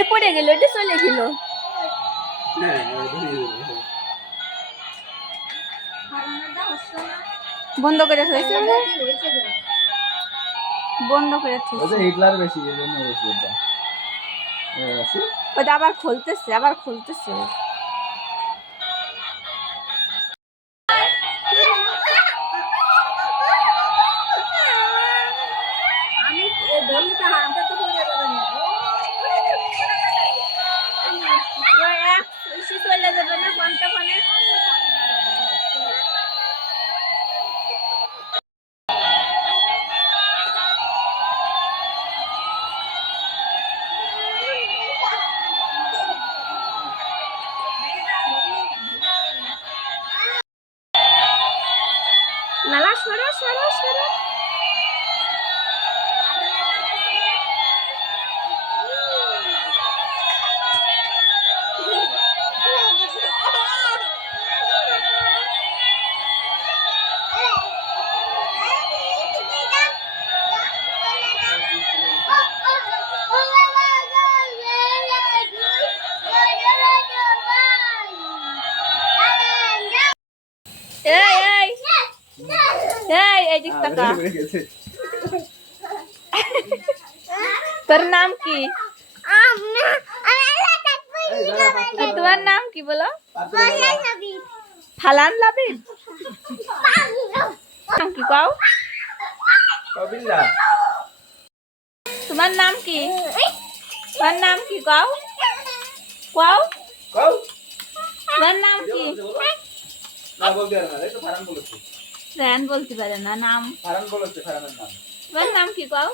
এ পড়ে গেল, এটা চলে গেল। বন্ধ করে থইছে, বন্ধ করে থইছে। হিটলার বেশি, এজন্য বেশি এটা। ওটা আবার খুলতেছে, আবার খুলতেছে। আমি ধরলে তো হাতটা তো পড়ে যাবে না। চলে যাবে না কোনটা কোনে। নালা সরো সরো সরো। এই এই এই এই দিক তাকা। তোর নাম কি? তোমার নাম কি বলো? ফালান লাবিব। নাম কি কও? তোমার নাম কি? তোমার নাম কি কও? কও তোমার নাম কি? ফ্যান বলতে পারে না নাম। তোমার নাম কি কও?